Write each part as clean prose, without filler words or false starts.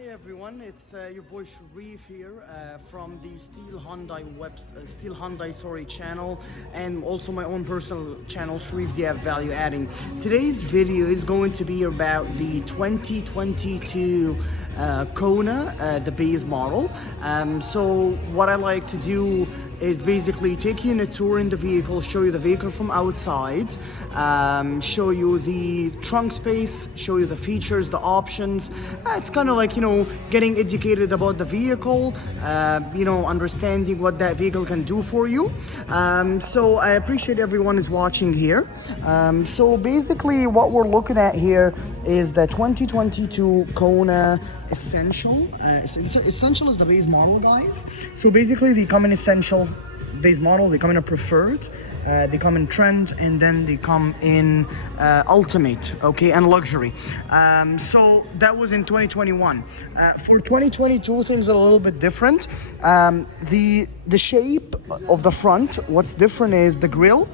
Hey everyone, it's your boy Sherif here from the Steele Hyundai channel, and also my own personal channel, Sherif Diab Value Adding. Today's video is going to be about the 2022 Kona, the base model. So what I like to do is basically take you on a tour in the vehicle, show you the vehicle from outside, show you the trunk space, show you the features, the options. It's kind of like, getting educated about the vehicle, understanding what that vehicle can do for you. So I appreciate everyone is watching here. So basically what we're looking at here is the 2022 Kona Essential. Essential is the base model, guys. So basically they come in Essential base model, they come in a Preferred, they come in Trend, and then they come in Ultimate, okay, and Luxury. So that was in 2021. For 2022, things are a little bit different. The shape of the front, what's different is the grille,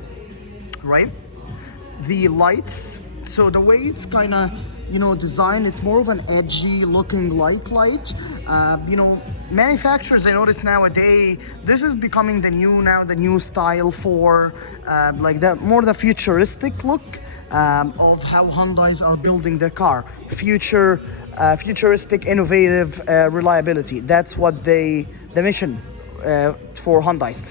right? The lights. So the way it's kind of designed, it's more of an edgy looking light. Manufacturers, I notice nowadays, this is becoming the new style for like the futuristic look of how Hyundais are building their car. Futuristic, innovative, reliability. That's what the mission for Hyundais.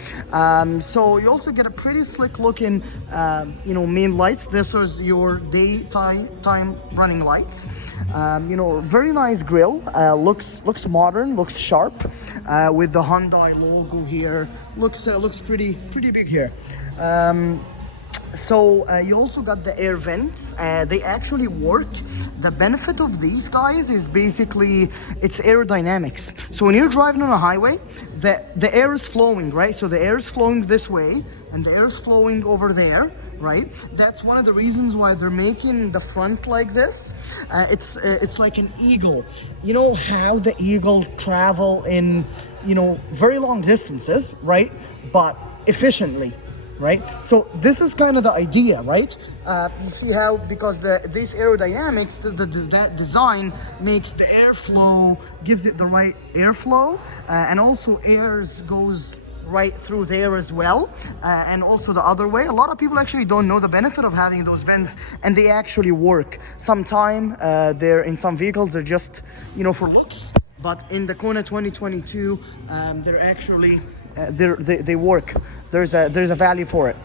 So you also get a pretty slick looking main lights. This is your daytime running lights. Very nice grille, looks modern, looks sharp, with the Hyundai logo here. Looks pretty big here. So you also got the air vents. They actually work. The benefit of these guys is basically it's aerodynamics. So when you're driving on a highway, the air is flowing, right? So the air is flowing this way and the air is flowing over there, right? That's one of the reasons why they're making the front like this. It's like an eagle. You know how the eagle travel in very long distances, right? But efficiently. Right, so this is kind of the idea, right? You see how, because this aerodynamics, that design makes the airflow, gives it the right airflow, and also air goes right through there as well, and also the other way. A lot of people actually don't know the benefit of having those vents, and they actually work. Sometime they're in some vehicles, they're just for looks, but in the Kona 2022, they're actually they work. There's a value for it.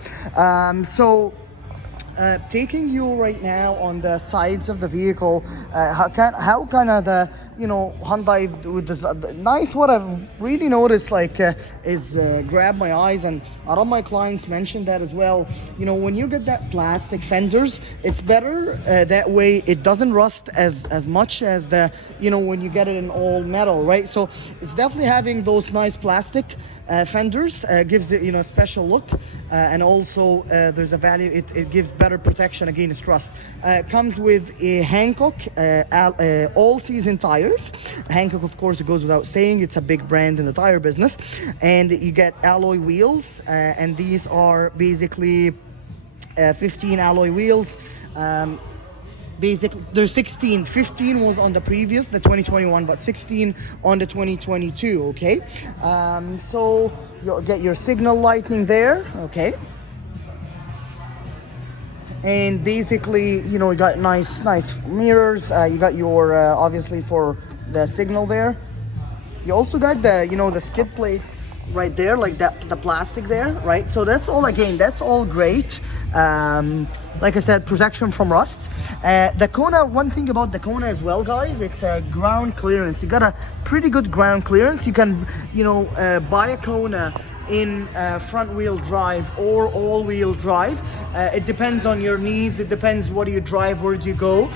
Taking you right now on the sides of the vehicle, how kind of the Hyundai with this nice. What I've really noticed is grab my eyes, and a lot of my clients mentioned that as well. When you get that plastic fenders, it's better that way. It doesn't rust as much as when you get it in all metal, right? So it's definitely having those nice plastic fenders gives it a special look, and also there's a value. It gives better protection against rust. Comes with a Hankook all-season tires. Hankook, of course, it goes without saying, it's a big brand in the tire business. And you get alloy wheels, and these are basically 15 alloy wheels. Basically, there's 16. 15 was on the previous, the 2021, but 16 on the 2022, okay? So you'll get your signal lighting there, okay? And basically, you got nice mirrors. You got your, obviously, for the signal there. You also got the skid plate right there, like the plastic there, right? So that's all great. Like I said, protection from rust. The Kona, one thing about the Kona as well, guys, it's a ground clearance. You got a pretty good ground clearance. You can, buy a Kona in front wheel drive or all wheel drive. It depends on your needs. It depends what do you drive, where do you go.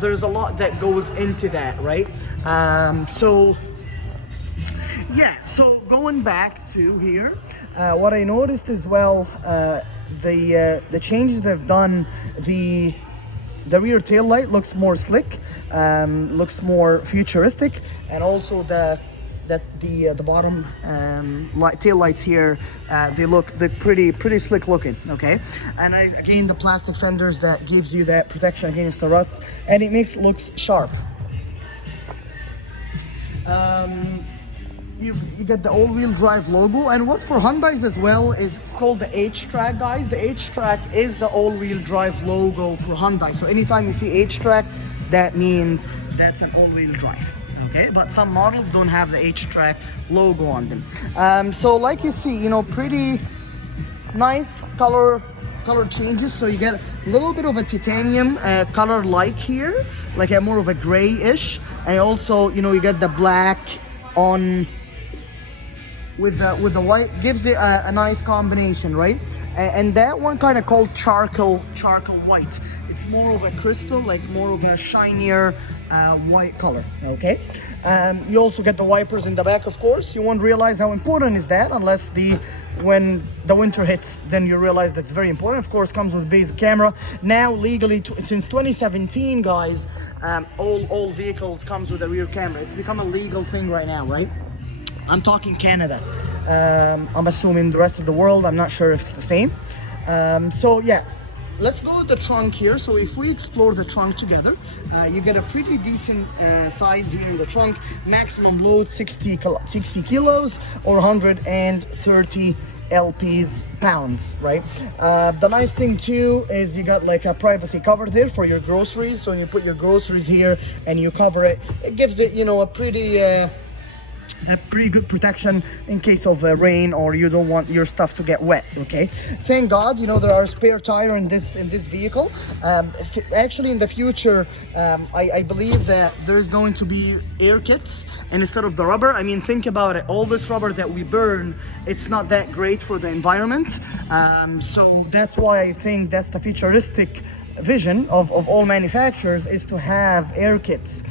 There's a lot that goes into that, right? So going back to here, what I noticed as well, the changes they've done, the rear tail light looks more slick, looks more futuristic, and also the bottom tail lights here, they're pretty slick looking, okay? And again, the plastic fenders that gives you that protection against the rust, and it makes it looks sharp. You get the all-wheel drive logo, and what for Hyundais as well is it's called the H-Track, guys. The H-Track is the all-wheel drive logo for Hyundai. So anytime you see H-Track, that means that's an all-wheel drive. Okay, but some models don't have the H-Track logo on them. So like you see, you know, pretty nice color changes. So you get a little bit of a titanium color like here, like a more of a grayish, and also, you know, you get the black on with the white, gives it a nice combination, right? And that one kind of called charcoal white. It's more of a crystal, like more of a shinier white color. Okay. You also get the wipers in the back, of course. You won't realize how important is that unless when the winter hits, then you realize that's very important. Of course, comes with basic camera. Now legally, since 2017, guys, all vehicles comes with a rear camera. It's become a legal thing right now, right? I'm talking Canada. I'm assuming the rest of the world, I'm not sure if it's the same. So yeah, let's go with the trunk here. So if we explore the trunk together, you get a pretty decent size here in the trunk. Maximum load 60 kilos or 130 pounds, right? The nice thing too is you got like a privacy cover there for your groceries. So when you put your groceries here and you cover it, it gives it, you know, a pretty good protection in case of rain, or you don't want your stuff to get wet. Okay, thank God, you know, there are spare tire in this vehicle. Actually in the future, I believe that there's going to be air kits, and instead of the rubber, I mean, think about it, all this rubber that we burn, it's not that great for the environment. So that's why I think that's the futuristic vision of all manufacturers, is to have air kits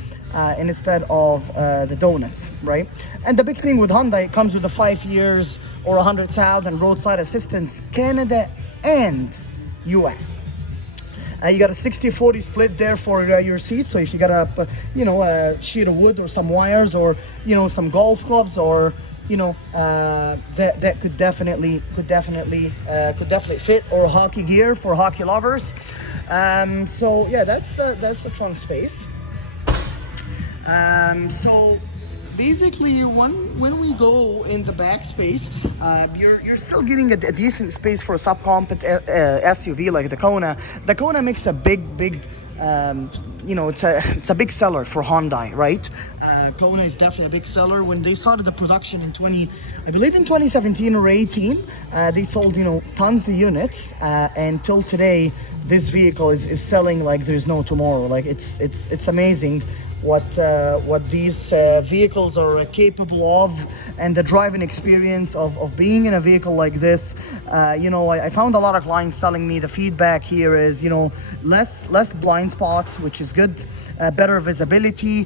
instead of the donuts, right? And the big thing with Hyundai, it comes with the 5 years or 100,000 roadside assistance, Canada and US. You got a 60-40 split there for your seats. So if you got a, you know, a sheet of wood or some wires, or, you know, some golf clubs, or, you know, that could definitely fit, or hockey gear for hockey lovers. So yeah, that's the trunk space. So basically, when we go in the back space, you're still getting a decent space for a subcompact SUV like the Kona. The Kona makes a big you know, it's a big seller for Hyundai, right? Kona is definitely a big seller. When they started the production in 2017 or 18, they sold, you know, tons of units, and till today this vehicle is selling like there's no tomorrow. Like it's amazing what these vehicles are capable of, and the driving experience of being in a vehicle like this. You know, I found a lot of clients telling me the feedback here is, you know, less blind spots, which is good, better visibility,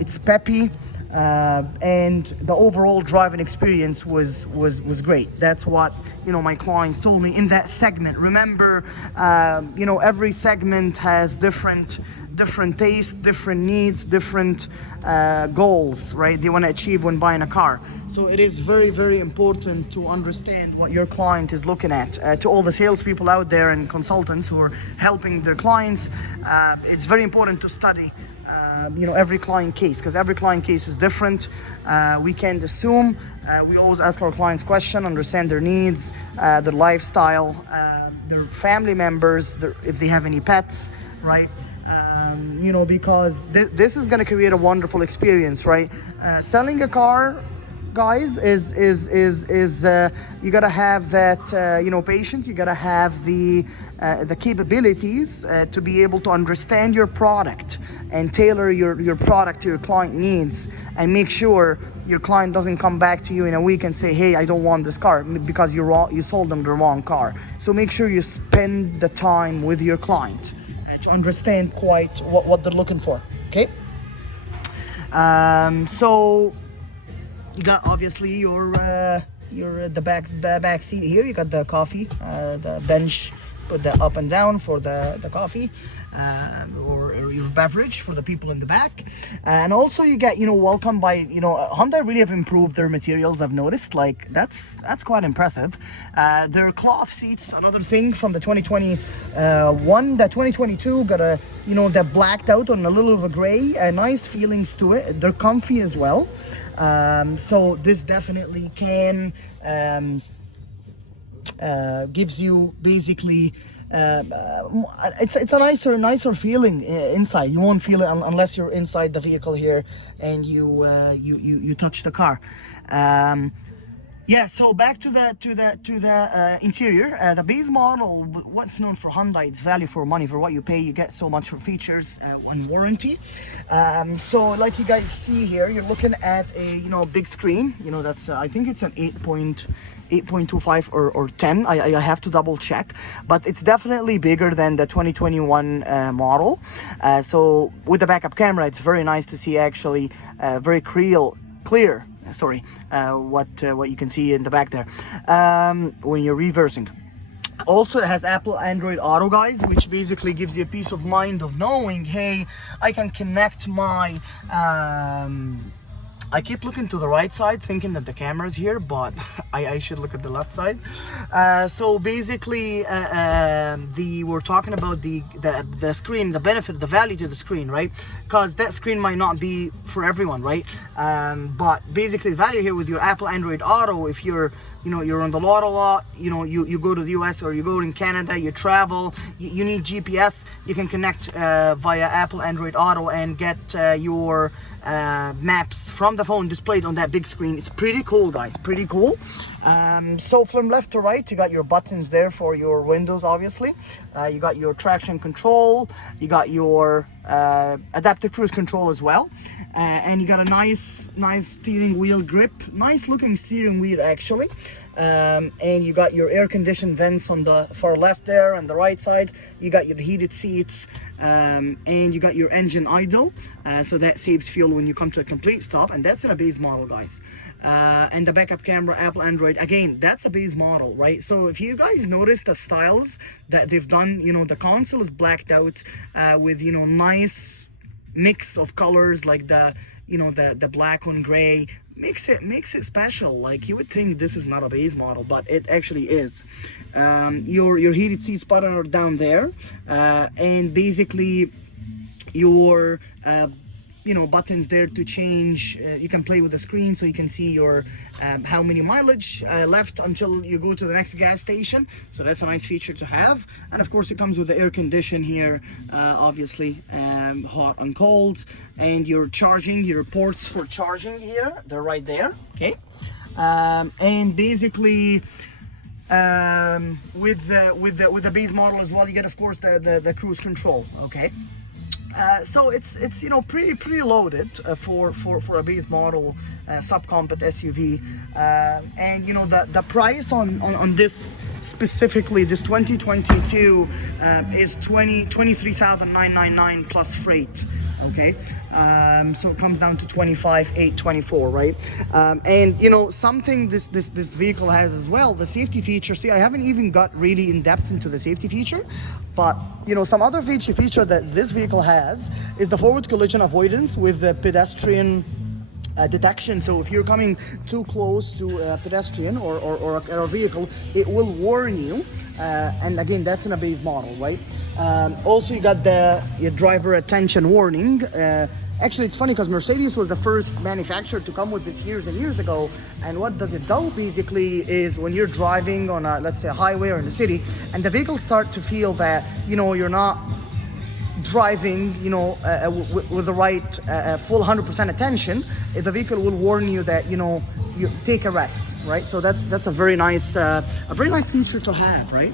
it's peppy, and the overall driving experience was great. That's what, you know, my clients told me in that segment. Remember, you know, every segment has different tastes, different needs, different goals, right? They want to achieve when buying a car. So it is very, very important to understand what your client is looking at. To all the salespeople out there and consultants who are helping their clients, it's very important to study you know, every client case, because every client case is different. We can't assume. We always ask our clients questions, understand their needs, their lifestyle, their family members, if they have any pets, right? You know, because this is going to create a wonderful experience, right? Selling a car, guys, is you got to have that you know, patience. You got to have the capabilities to be able to understand your product and tailor your product to your client needs, and make sure your client doesn't come back to you in a week and say, hey, I don't want this car, because you sold them the wrong car. So make sure you spend the time with your client to understand quite what they're looking for. Okay. So you got obviously your the back seat here. You got the coffee, the bench, put the up and down for the coffee, or your beverage for the people in the back. And also you get, welcome by, Hyundai really have improved their materials, I've noticed. Like, that's quite impressive. Their cloth seats, another thing from the 2021. The 2022 got a, they're blacked out on a little of a gray, nice feelings to it. They're comfy as well. So this definitely can gives you basically it's a nicer feeling inside. You won't feel it unless you're inside the vehicle here and you touch the car. Yeah, so back to the interior. The base model, what's known for Hyundai, it's value for money. For what you pay, you get so much for features and warranty. So like you guys see here, you're looking at a big screen. That's I think it's an 8.25 or 10. I have to double check, but it's definitely bigger than the 2021 model. So with the backup camera, it's very nice to see actually very clear. Sorry, what you can see in the back there when you're reversing. Also, it has Apple Android Auto, guys, which basically gives you a peace of mind of knowing, hey, I can connect my I keep looking to the right side thinking that the camera's here, but I should look at the left side. So basically we're talking about the screen, the benefit, the value to the screen, right? Because that screen might not be for everyone, right? But basically the value here with your Apple Android Auto, if you're you're on the lot a lot, you go to the US or you go in Canada, you travel, you need GPS, you can connect via Apple Android Auto and get your maps from the phone displayed on that big screen. It's pretty cool, guys, pretty cool. So from left to right, you got your buttons there for your windows, obviously. You got your traction control, you got your adaptive cruise control as well. And you got a nice steering wheel grip, nice looking steering wheel actually. And you got your air conditioned vents on the far left there. On the right side, you got your heated seats, and you got your engine idle, so that saves fuel when you come to a complete stop. And that's in a base model, guys. And the backup camera, Apple Android, again, that's a base model, right? So if you guys notice the styles that they've done, the console is blacked out with nice mix of colors, like the black on gray. Makes it special. Like, you would think this is not a base model, but it actually is. Your heated seats button are down there, and basically your buttons there to change. You can play with the screen so you can see your how many mileage left until you go to the next gas station. So that's a nice feature to have. And of course it comes with the air condition here, obviously, hot and cold. And your charging, your ports for charging here, they're right there. Okay. And basically with the base model as well, you get of course the cruise control. Okay. So it's pretty loaded for a base model subcompact SUV, and the price on this specifically, this 2022 is 23,999 plus freight. Okay, so it comes down to 25,824, right? And something this vehicle has as well, the safety feature. See, I haven't even got really in depth into the safety feature, but some other feature that this vehicle has is the forward collision avoidance with the pedestrian detection. So if you're coming too close to a pedestrian or a vehicle, it will warn you. And again, that's in a base model, right? Also, you got your driver attention warning. Actually, it's funny because Mercedes was the first manufacturer to come with this years and years ago. And what does it do basically is when you're driving on a, let's say, a highway or in the city, and the vehicles start to feel that, you're not driving, with the right full 100% attention, the vehicle will warn you that, you take a rest, right? So that's a very nice feature to have, right?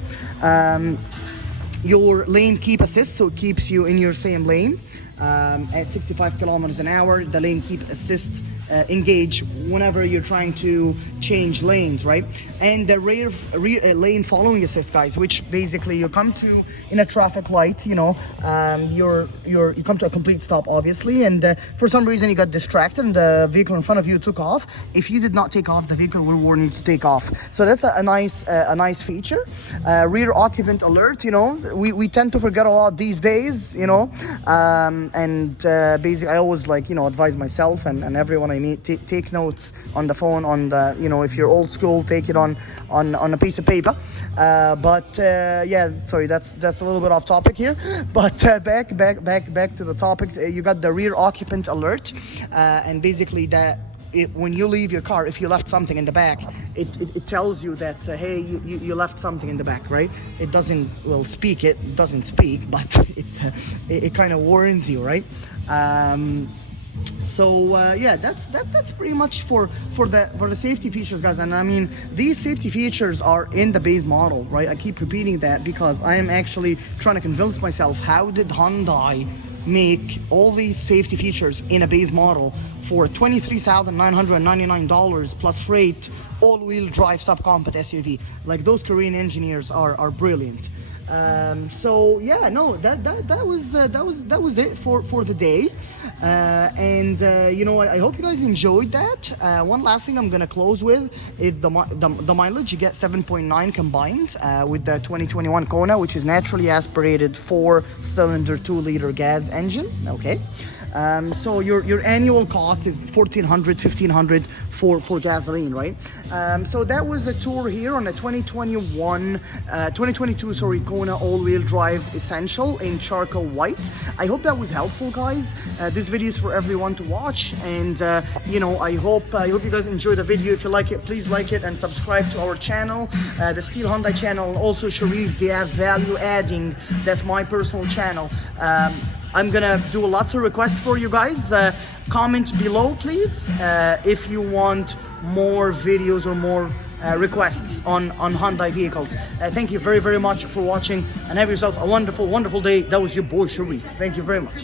Your lane keep assist, so it keeps you in your same lane. At 65 kilometers an hour, the lane keep assist engage whenever you're trying to change lanes, right? And the rear lane following assist, guys, which basically you come to in a traffic light, you know, you come to a complete stop, obviously, and for some reason you got distracted and the vehicle in front of you took off. If you did not take off, the vehicle will warn you to take off. So that's a nice feature. Rear occupant alert, you know, we tend to forget a lot these days, you know, and basically I always, like, you know, advise myself and everyone I meet, take notes on the phone, on the, you know, if you're old school, take it on a piece of paper. Yeah, sorry, that's a little bit off topic here, but back to the topic. You got the rear occupant alert, and basically that when you leave your car, if you left something in the back, it tells you that hey, you left something in the back, right? It doesn't, well, it doesn't speak, but it kind of warns you, right? Yeah, that's pretty much for the safety features, guys. And I mean, these safety features are in the base model, right? I keep repeating that because I am actually trying to convince myself, how did Hyundai make all these safety features in a base model for $23,999 plus freight, all-wheel drive subcompact SUV? Like, those Korean engineers are brilliant. Yeah, no, that was it for the day. You know, I hope you guys enjoyed that. One last thing I'm gonna close with is the mileage. You get 7.9 combined with the 2021 Kona, which is naturally aspirated 4-cylinder 2-liter gas engine. Okay. So your annual cost is $1,400-$1,500 for gasoline, right? So that was a tour here on a 2022 Kona all-wheel drive Essential in charcoal white. I hope that was helpful, guys. This video is for everyone to watch, and you know, I hope you guys enjoyed the video. If you like it, please like it and subscribe to our channel, the Steele Hyundai channel, and also Sherif Diab Value Adding. That's my personal channel. I'm gonna do lots of requests for you guys. Comment below, please, if you want more videos or more requests on Hyundai vehicles. Thank you very much for watching, and have yourself a wonderful day. That was your boy Sherif. Thank you very much.